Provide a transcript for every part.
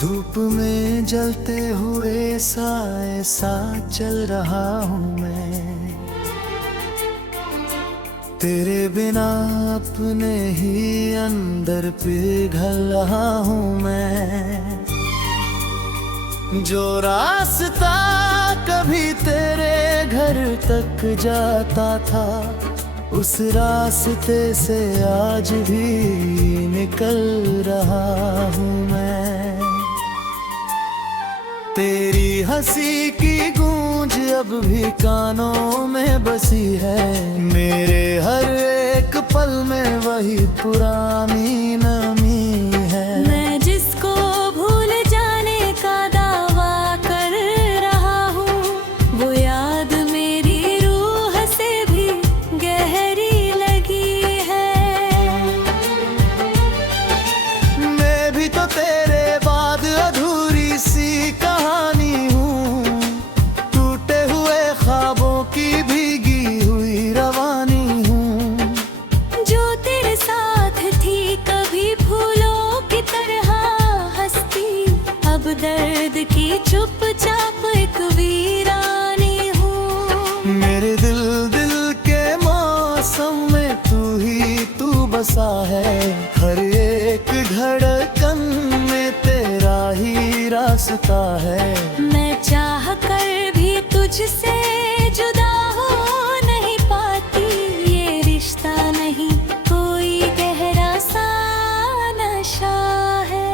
धूप में जलते हुए साए सा चल रहा हूँ मैं, तेरे बिना अपने ही अंदर पिघल रहा हूँ मैं। जो रास्ता कभी तेरे घर तक जाता था, उस रास्ते से आज भी निकल रहा हूँ मैं। तेरी हंसी की गूंज अब भी कानों में बसी है, मेरे हर एक पल में वही पुरानी नमी है। मैं जिसको भूल जाने का दावा कर रहा हूँ, वो याद मेरी रूह से भी गहरी लगी है। मैं भी तो तेरे बाद अधूरी सी कहानी हूँ, टूटे हुए ख्वाबों की भीगी हुई रवानी हूँ। जो तेरे साथ थी कभी फूलों की तरह हंसती, अब दर्द की चुपचाप एक वीरानी हूँ। मेरे दिल के मौसम में तू बसा है, हर एक धड़कन में तेरा ही रास्ता है। मैं चाह कर भी तुझसे जुदा हो नहीं पाती, ये रिश्ता नहीं कोई गहरा सा नशा है।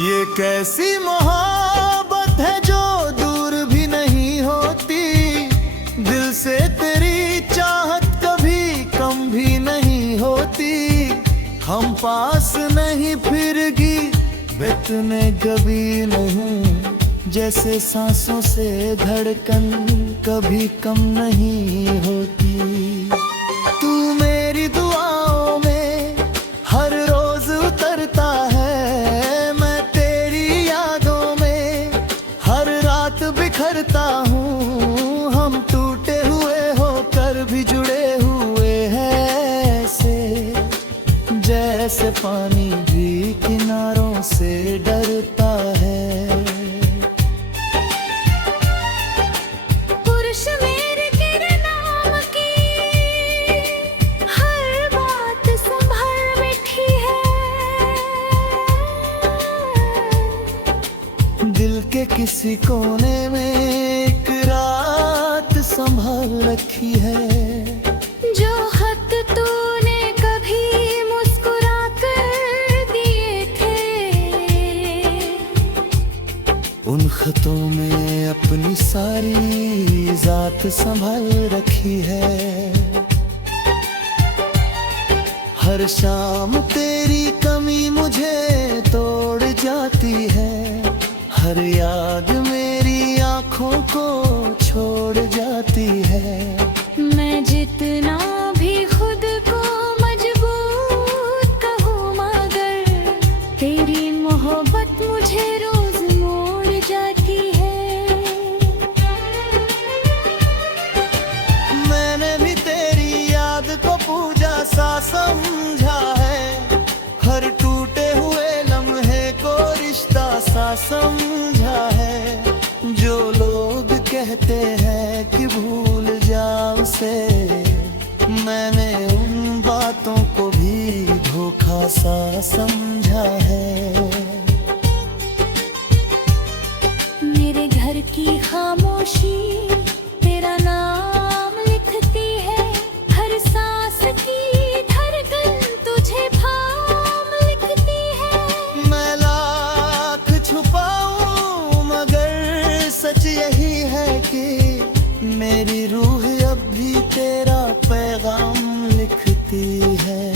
ये कैसी मोहब्बत है जो दूर भी नहीं होती, दिल से तेरी चाहत कभी कम भी नहीं होती। हम पास नहीं फिरगी इतने कभी नहीं, जैसे सांसों से धड़कन कभी कम नहीं होती। तू मेरी दुआओं में हर रोज उतरता है, मैं तेरी यादों में हर रात बिखरता हूँ। हम टूटे हुए होकर भी जुड़े हुए हैं ऐसे, जैसे पानी भी किनारों से डरता है। पुरुष मेरे तेरे नाम की हर बात संभल बैठी है। दिल के किसी कोने में एक रात संभाल रखी है। जो खत तूने कभी मुस्कुरा कर दिए थे, उन खतों में अपनी सारी जात संभाल रखी है। हर शाम तेरी कमी मुझे तोड़ जाती है, हर याद मेरी आंखों को छोड़ जाती है। मैं जितना भी खुद को मजबूत कहूँ, मगर तेरी मोहब्बत मुझे रोज मोड़ जाती है। मैंने भी तेरी याद को पूजा सा समझा है, हर टूटे हुए लम्हे को रिश्ता सा समझा है। जो लोग कहते हैं कि भूल जाओ से, मैंने उन बातों को भी धोखा सा समझा है। मेरे घर की खामोशी तेरा नाम लिखती है, हर सांस की धड़कन तुझे भाव लिखती है। मैं लाख छुपाऊं मगर सच यही है कि मेरी रूह अब भी तेरा पैगाम लिखती है।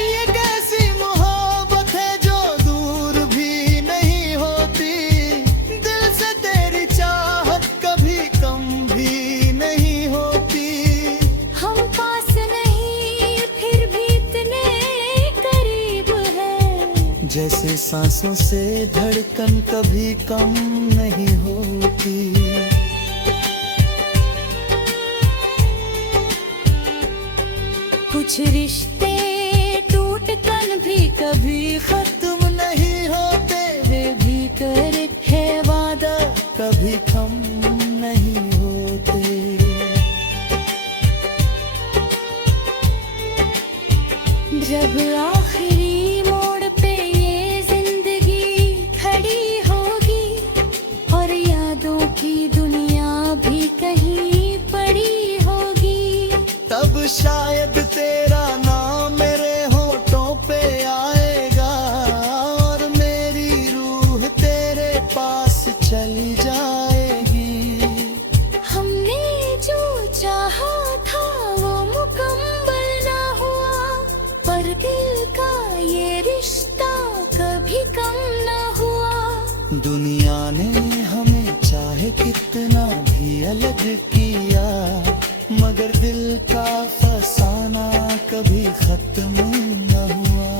ये कैसी मोहब्बत है जो दूर भी नहीं होती, दिल से तेरी चाहत कभी कम भी नहीं होती। हम पास नहीं फिर भी इतने करीब है, जैसे सांसों से धड़कन कभी कम नहीं होती। कुछ रिश्ते टूट कर भी कभी खत्म नहीं होते, वे भी करे है वादा, कभी कम नहीं होते। जब आखिरी मोड़ पे ये जिंदगी खड़ी होगी और यादों की दुनिया भी कहीं पड़ी होगी, तब शायद तेरा नाम मेरे होठों पे आएगा और मेरी रूह तेरे पास चली जाएगी। हमने जो चाहा था वो मुकम्मल ना हुआ, पर दिल का ये रिश्ता कभी कम ना हुआ। दुनिया ने हमें चाहे कितना भी अलग किया, मगर दिल का फसाना कभी खत्म न हुआ।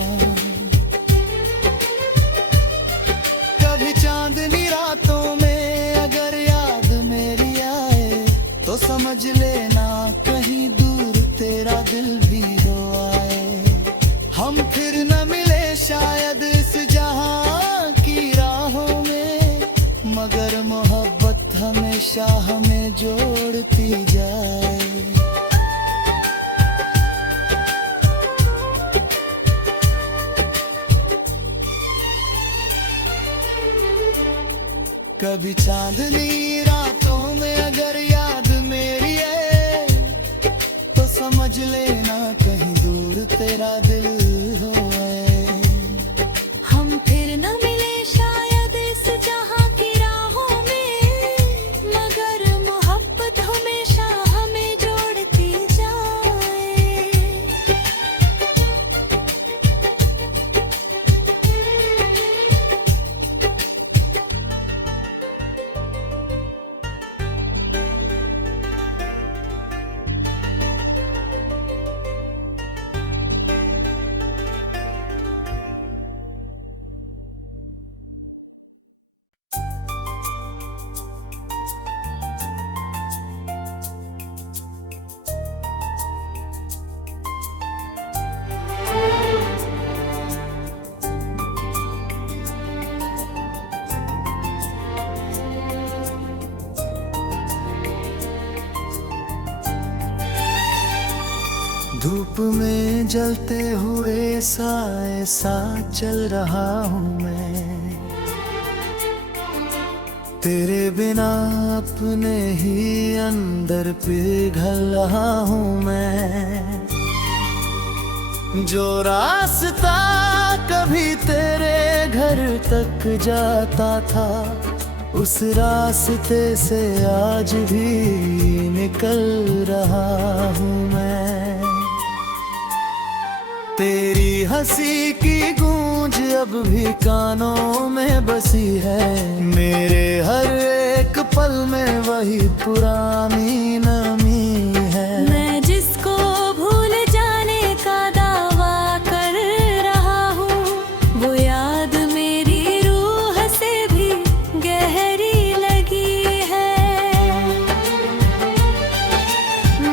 कभी चांदनी रातों में अगर याद मेरी आए, तो समझ लेना कहीं दूर तेरा दिल भी रो आए। हम फिर न मिले शायद इस जहां की राहों में, मगर मोहब्बत हमेशा हमें जोड़ती जाए। कभी चांदनी रातों में अगर याद मेरी है, तो समझ लेना कहीं दूर तेरा दिल हो आए। हम फिर न मिले शायद इस जहां की राहों में, मगर मोहब्बत हमेशा हमें जोड़ती जाए। धूप में जलते हुए साए सा चल रहा हूँ मैं, तेरे बिना अपने ही अंदर पिघल रहा हूँ मैं। जो रास्ता कभी तेरे घर तक जाता था, उस रास्ते से आज भी निकल रहा हूँ मैं। तेरी हंसी की गूंज अब भी कानों में बसी है, मेरे हर एक पल में वही पुरानी नमी है। मैं जिसको भूल जाने का दावा कर रहा हूँ, वो याद मेरी रूह से भी गहरी लगी है।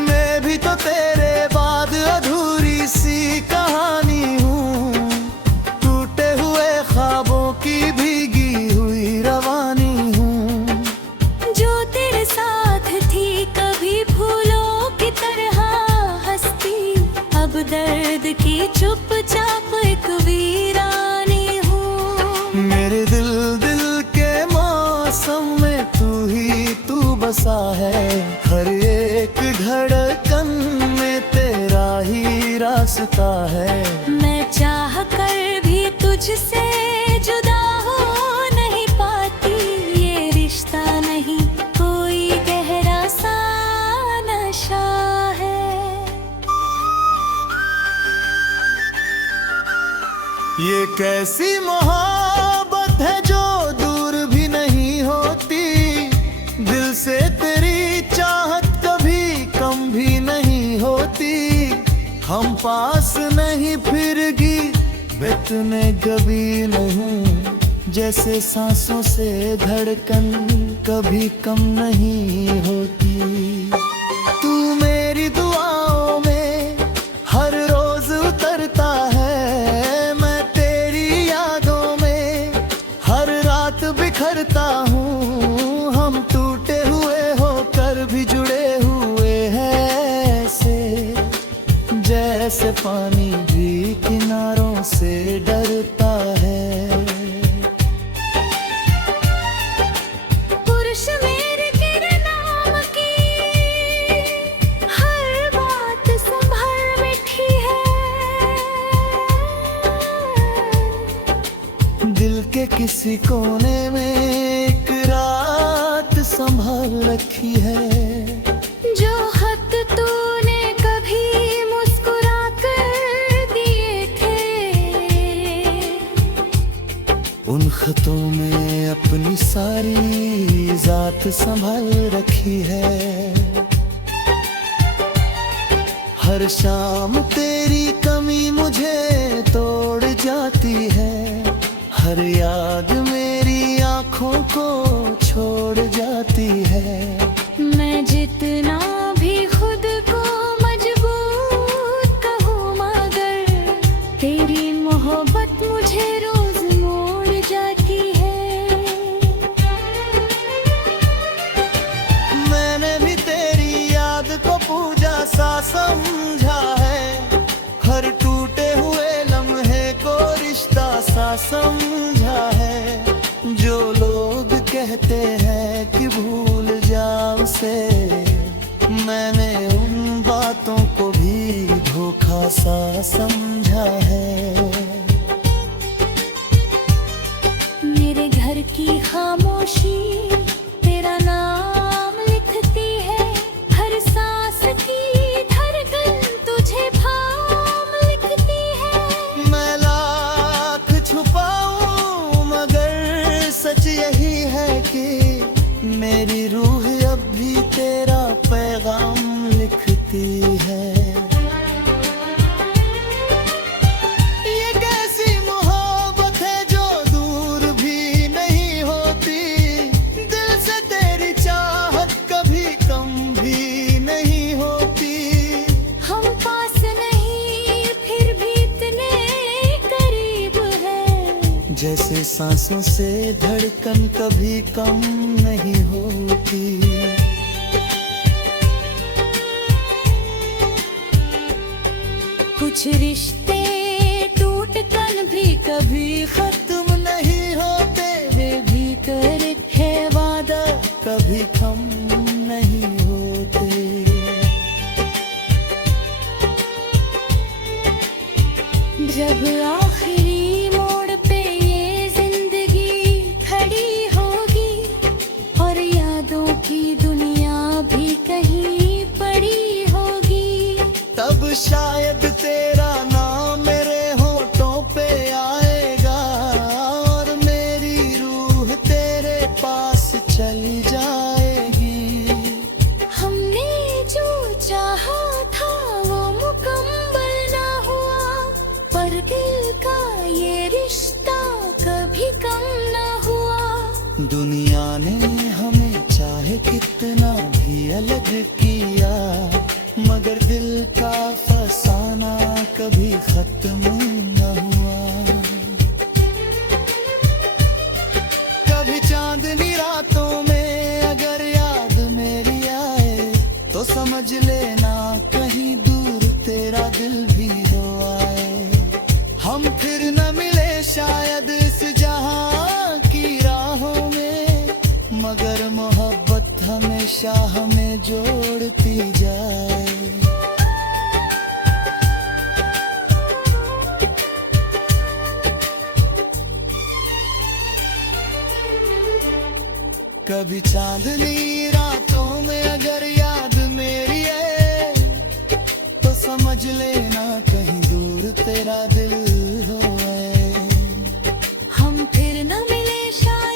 मैं भी तो तेरे बाद अधूरी सी कहानी हूँ, टूटे हुए ख्वाबों की भीगी हुई रवानी हूँ। जो तेरे साथ थी कभी फूलों की तरह हंसती, अब दर्द की चुपचाप एक वीरानी हूँ। मेरे दिल के मौसम में तू बसा है, हर एक धड़कन में तेरा ही रास्ता है। मैं चाह कर भी तुझसे जुदा हो नहीं पाती, ये रिश्ता नहीं कोई गहरा सा नशा है। ये कैसी मोहब्बत है जो दूर भी नहीं होती, दिल से तेरी चाहत कभी कम भी नहीं होती। हम पास नहीं फिरगी इतने कभी नहीं, जैसे सांसों से धड़कन कभी कम नहीं होती। तू मेरी दुआओं में हर बिखरता हूँ, हम टूटे हुए होकर भी जुड़े हुए हैं ऐसे, जैसे पानी भी किनारों से डरता है। पुरुष मेरे तेरे नाम की हर बात संभल बैठी है। दिल के किसी कोने में एक रात संभाल रखी है। जो खत तूने कभी मुस्कुरा कर दिए थे, उन खतों में अपनी सारी जात संभाल रखी है। हर शाम तेरी कमी मुझे तोड़ जाती है, हर याद मेरी आँखों को छोड़ जाती है। मैं जितना भी खुद को मजबूत कहूँ, मगर तेरी मोहब्बत मुझे रोज मोड़ जाती है। मैंने भी तेरी याद को पूजा सा समझा है, हर टूटे हुए लम्हे को रिश्ता सा समझा है। जो लोग कहते हैं कि भूल जाओ से, मैंने उन बातों को भी धोखा सा समझा है। मेरे घर की खामोशी तेरा नाम लिखती है, हर सांस की धड़कन तुझे थाम लिखती है। मैं लाख छुपाऊं मगर सच यही है कि मेरी रूह अब भी तेरा पैगाम लिखती है। ये कैसी मोहब्बत है जो दूर भी नहीं होती, दिल से तेरी चाहत कभी कम भी नहीं होती। हम पास नहीं फिर भी इतने करीब हैं, जैसे सांसों से धड़कन कभी कम नहीं होती। कुछ रिश्ते टूट कर भी कभी खत्म नहीं होते, वे भी करे है वादा कभी कम नहीं होते। जब आखिरी मोड़ पे ये जिंदगी खड़ी होगी और यादों की दुनिया भी कहीं पड़ी होगी, तब शायद तेरा नाम मेरे होठों पे आएगा और मेरी रूह तेरे पास चली जाएगी। हमने जो चाहा था वो मुकम्मल ना हुआ, पर दिल का ये रिश्ता कभी कम ना हुआ। दुनिया ने हमें चाहे कितना भी अलग किया, मगर दिल का फसाना कभी खत्म न हुआ। कभी चांदनी रातों में अगर याद मेरी आए, तो समझ लेना कहीं दूर तेरा दिल भी रो आए। हम फिर न मिले शायद इस जहां की राहों में, मगर मोहब्बत हमेशा हमें जोड़ती जाए। कभी चांदनी रातों में अगर याद मेरी है, तो समझ लेना कहीं दूर तेरा दिल हो आए। हम फिर न मिले शायद